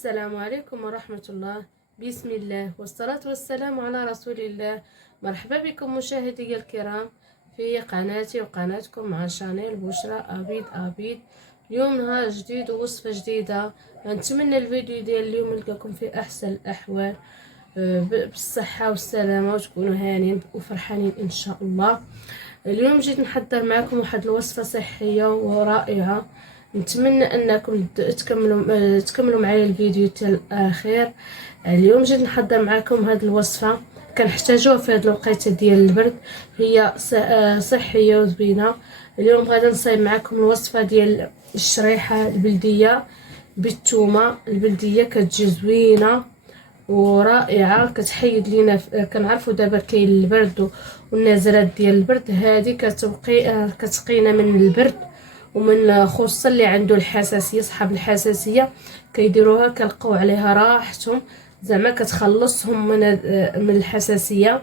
السلام عليكم ورحمة الله. بسم الله والصلاة والسلام على رسول الله. مرحبا بكم مشاهدي الكرام في قناتي وقناتكم مع شانيل بشرى أبيض. اليوم نهار جديد ووصفة جديدة. نتمنى الفيديو ديال اليوم يلقاكم في أحسن الأحوال بالصحة والسلامة وتكونوا هانين وفرحانين إن شاء الله. اليوم جيت نحضر معكم واحد الوصفة صحية ورائعة. نتمنى انكم تكملوا معايا الفيديو حتى الاخير. اليوم جيت نحضر معكم هذه الوصفه كنحتاجوها في هذه الوقيته ديال البرد. هي صحيه وزوينه. اليوم غادي نصايب معكم الوصفه ديال الشريحه البلديه بالثومه البلديه. كتجي زوينه ورائعه، كتحيد لينا كنعرفوا دابا كاين البرد والنزلات ديال البرد. هذه كتقينا من البرد ومن خصوصا اللي عنده الحساسيه. صحاب الحساسيه كيديروها كلقاو عليها راحتهم، زعما كتخلصهم من الحساسيه.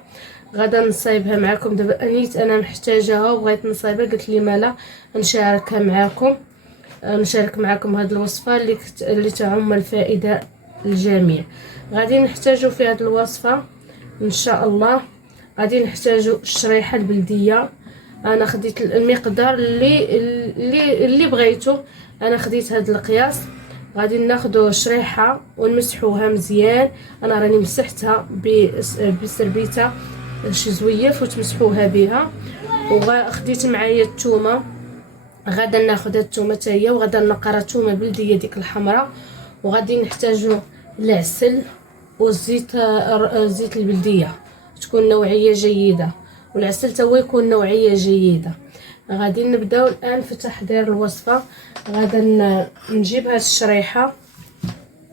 غدا نصايبها معكم دابا. انيت انا محتاجاها وبغيت نصايبها، قلت لي مالا نشاركها معكم. نشارك معكم هذه الوصفه اللي تعم الفائده للجميع. غادي نحتاجوا في هذه الوصفه ان شاء الله غادي نحتاجوا الشريحه البلديه. انا خديت المقدار اللي بغيتو. انا خديت هذا القياس. غادي ناخذوا شريحه ونمسحوها مزيان. انا راني مسحتها بسربيته شي زويف وتمسحوها بها. وخديت معايا الثومه. غدا ناخذ الثومه حتى هي، وغدا نقرا ثومه بلديه ديك الحمراء. وغادي نحتاجوا العسل والزيت، زيت البلديه تكون نوعيه جيده، والعسل تا هو يكون نوعيه جيده. غادي نبداو الان في تحضير الوصفه. غادا نجيب هاد الشريحه،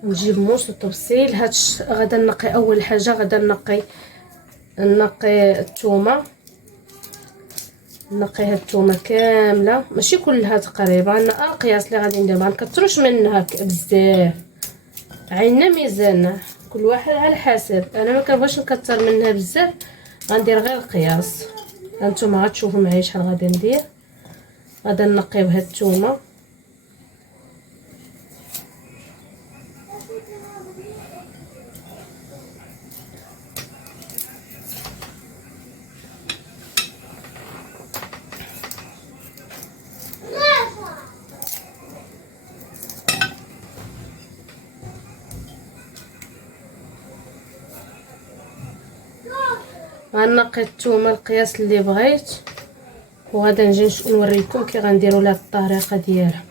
نجيب موس التبصيل. غادا نقي اول حاجه. غادا نقي الثومه. نقي هاد الثومه كامله، ماشي كلها تقريبا. القياس اللي غادي ندير، ما نكثروش منها بزاف، عيننا ميزاننا، كل واحد على حسب. انا ما كنبغيش نكثر منها بزاف، غندير غير القياس. هانتوما غتشوفوا معايا شحال غادي ندير. غادا نقيو هاد الثومه. غنقي الثومه القياس اللي بغيت، وغادا نجي نوريكم كي غنديروا لها الطريقه ديالها،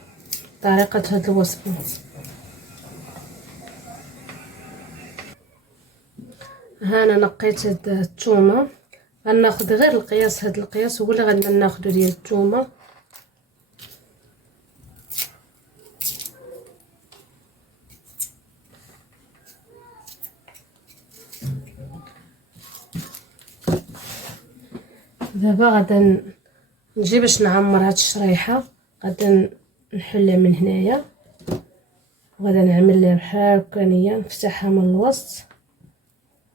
طريقه هاد الوصفه. ها انا نقيت هاد الثومه. غناخذ غير القياس، هاد القياس هو اللي غادي ناخذو ديال الثومه. دابا غادا نجي باش نعمر هاد الشريحه. غادا نحلها من هنايا، وغادا نعمل لها بحال هكانيه، نفتحها من الوسط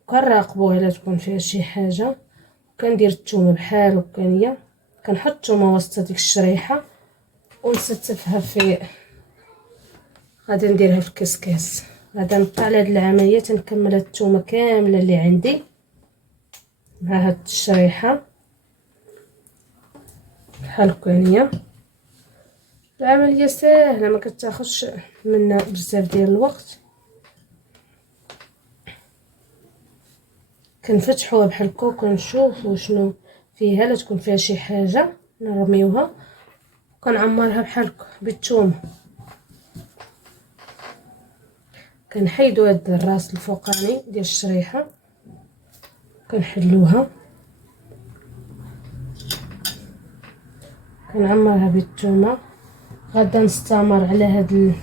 وكنراقبوها الا تكون فيها شي حاجه. كندير الثومه بحال هكانيه، كنحط الثومه وسط ديك الشريحه ونستفها في. غادي نديرها في الكسكاس. غادا نبقى على هاد العمليه تنكمل هاد الثومه كامله اللي عندي مع هاد الشريحه بحال هكانيه. العمليه ساهله، ما كتاخذش منا بزاف ديال الوقت. كنفتحوها بحال هكا وكنشوفوا شنو فيها. لا تكون فيها شي حاجه نرميوها. كنعمرها بحال هكا بالثومه. كنحيدو هاد الراس الفوقاني ديال الشريحه، كنحلوها، كنعمرها بالثومه. غادا نستمر على هاد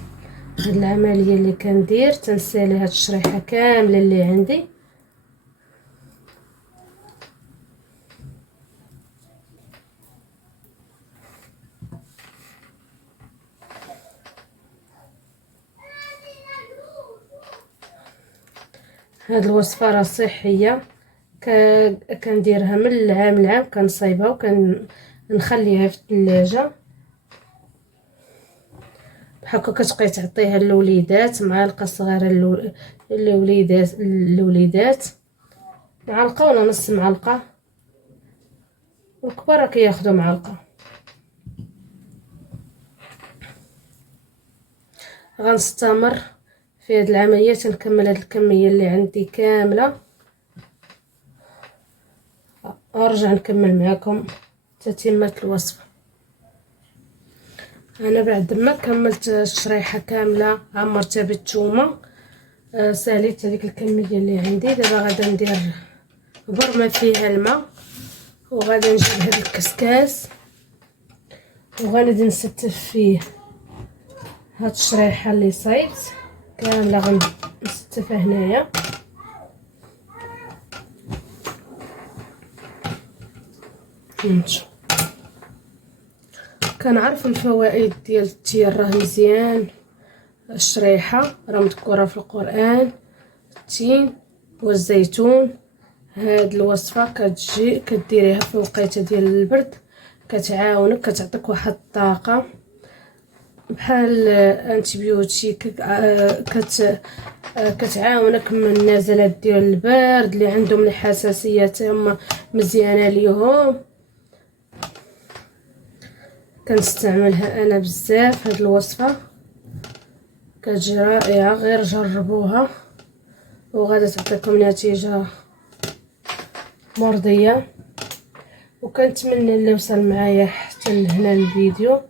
العمليه اللي كندير. تنسالي هاد الشريحه كامله اللي عندي. هاد الوصفه راه صحيه، كنديرها من العام لعام. كنصايبها وكنخليها في الثلاجه بحال هكا كتبقاي تعطيها للوليدات، معلقه صغيره للوليدات، معلقه ولا نص معلقه، والكبار كياخذوا معلقه. غنستمر في هذه العمليه تنكمل هذه الكميه اللي عندي كامله، ارجع نكمل معكم تتمه الوصفه. انا بعد ما كملت الشريحه كامله عمرتها بالثومه، ساليت هذيك الكميه اللي عندي. دابا غادا ندير برمه فيها الماء، وغادا نجيب هذا الكسكاس وغادي نستف فيه هاد الشريحه اللي صايبت كامله، غنستفها هنايا. كنعرف الفوائد ديال التين، راه مزيان. الشريحه راه مذكوره في القران، التين والزيتون. هاد الوصفه كتجي كديريها في الوقيته ديال البرد، كتعاونك، كتعطيك واحد الطاقه بحال انتيبيوتيك، كتعاونك من النزلات ديال البرد اللي عندهم الحساسيه تما، مزيانه ليهم. كنستعملها انا بزاف هاد الوصفه، كتجي رائعه، غير جربوها وغادا تعطيكم نتيجه مرضيه. وكنتمنى اللي وصل معايا حتى لهنا الفيديو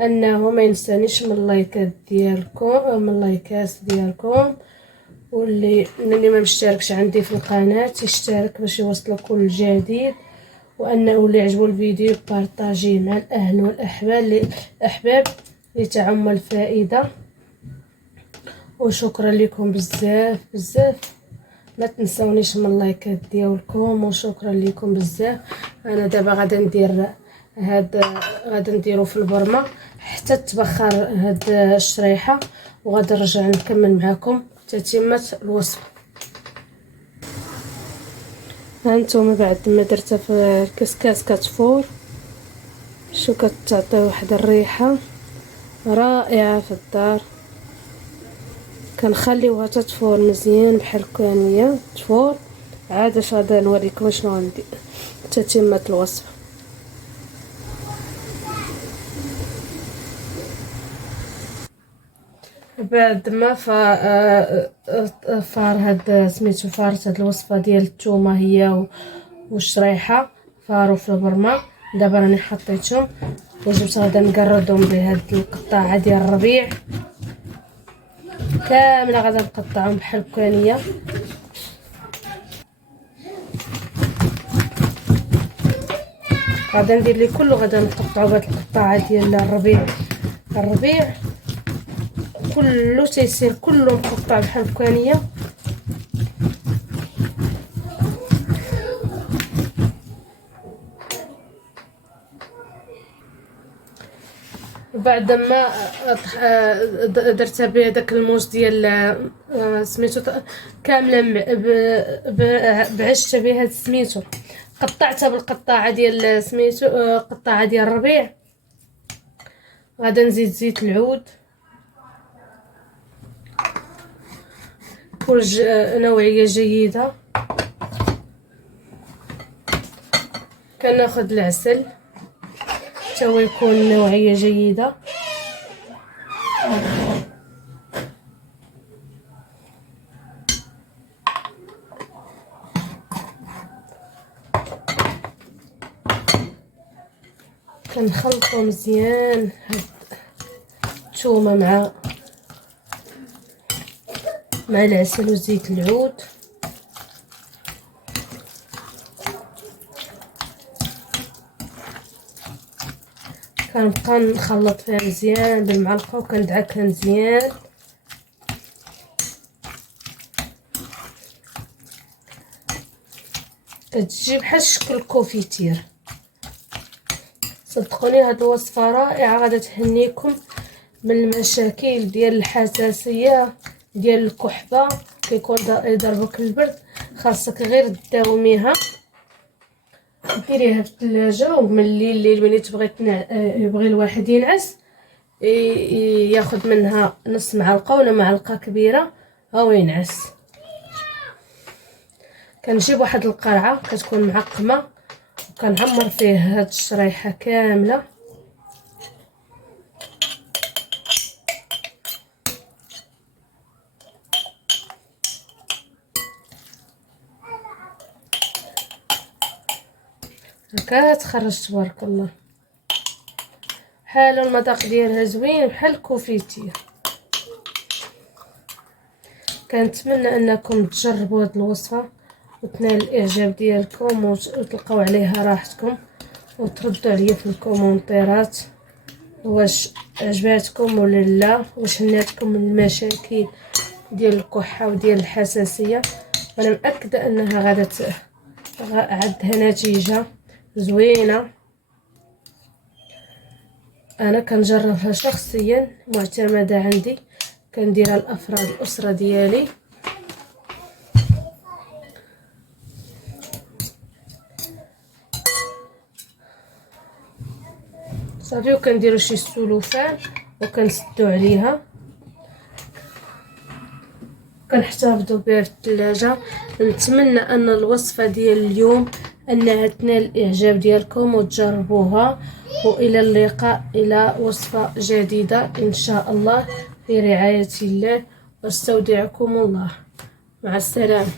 انه ما ينسانيش من اللايكات ديالكم، من اللايكات ديالكم، واللي ما مشتركش عندي في القناه يشترك باش يوصلك كل جديد، وانه اللي عجبو الفيديو بارطاجيه مع الاهل والاحباب لتعم الفائده. وشكرا لكم بزاف بزاف، ما تنسونيش من اللايكات ديالكم، وشكرا لكم بزاف. انا دابا غادا ندير غادا نديرو في البرمه حتى تبخر هاد الشريحه، وغادا نرجع نكمل معكم تتمه الوصفه. هانتوما بعد ما درتها في الكسكاس كتفور، شو كتعطي واحد الريحه رائعه في الدار. كنخليوها تتفور مزيان بحال هكا تفور، عاد اش غادا نوريكم شنو غندير تتمه الوصفه. بعد ما فار هاد سميتو فارت هاد الوصفه ديال الثومه هي والشريحه، فاروا في البرمه. دابا راني حطيتهم وجبت غادا نقردهم بهاد القطاعه ديال الربيع كامله، غادا نقطعهم بحال هكا. غادا ندير لي كله، غادا نقطعوا بهاد القطاعه ديال الربيع كله تيصير كله مقطع بحال هكا. بعد ما درتها بهذاك الموس ديال سميتو كامله بعشتها بها سميتو، قطعتها بالقطاعه ديال سميتو قطاعه ديال الربيع. غادا نزيد زيت العود، كل نوعيه جيده. كناخذ العسل حتى هو يكون نوعيه جيده. كنخلطو مزيان هاد الثومه مع العسل وزيت العود. كنبقى نخلط فيها مزيان بالمعلقه وكندعكها مزيان. كتجي بحال شكل الكوفيتير. صدقوني هاد الوصفه رائعه، غادا تهنيكم من المشاكل ديال الحساسيه ديال الكحبه، كيكون يضربك البرد، خاصك غير تداوميها، ديريها في الثلاجه، وملي الليل ملي تبغي يبغي الواحد ينعس ياخد منها نص معلقه ولا معلقه كبيره هاو ينعس. كنجيب واحد القرعه كتكون معقمه وكنعمر فيه هاد الشريحه كامله. هكا تخرج تبارك الله. حالو المذاق ديالها زوين بحال الكوفيتيه. كنتمنى انكم تجربوا هاد الوصفه وتنال الاعجاب ديالكم وتلقاو عليها راحتكم، وتردوا عليا في الكومونتيرات واش عجباتكم ولا لا، واش هناتكم من المشاكل ديال الكحه وديال الحساسيه. وانا مأكده انها غادا عندها نتيجه زوينه. انا كنجربها شخصيا، معتمده عندي، كنديرها لافراد الاسره ديالي. صافي وكنديروا شي سلوفان وكنسدوا عليها، كنحتفظوا بها في الثلاجه. نتمنى ان الوصفه ديال اليوم انها تنال الاعجاب ديالكم وتجربوها، والى اللقاء الى وصفه جديده ان شاء الله في رعايه الله، واستودعكم الله. مع السلامه.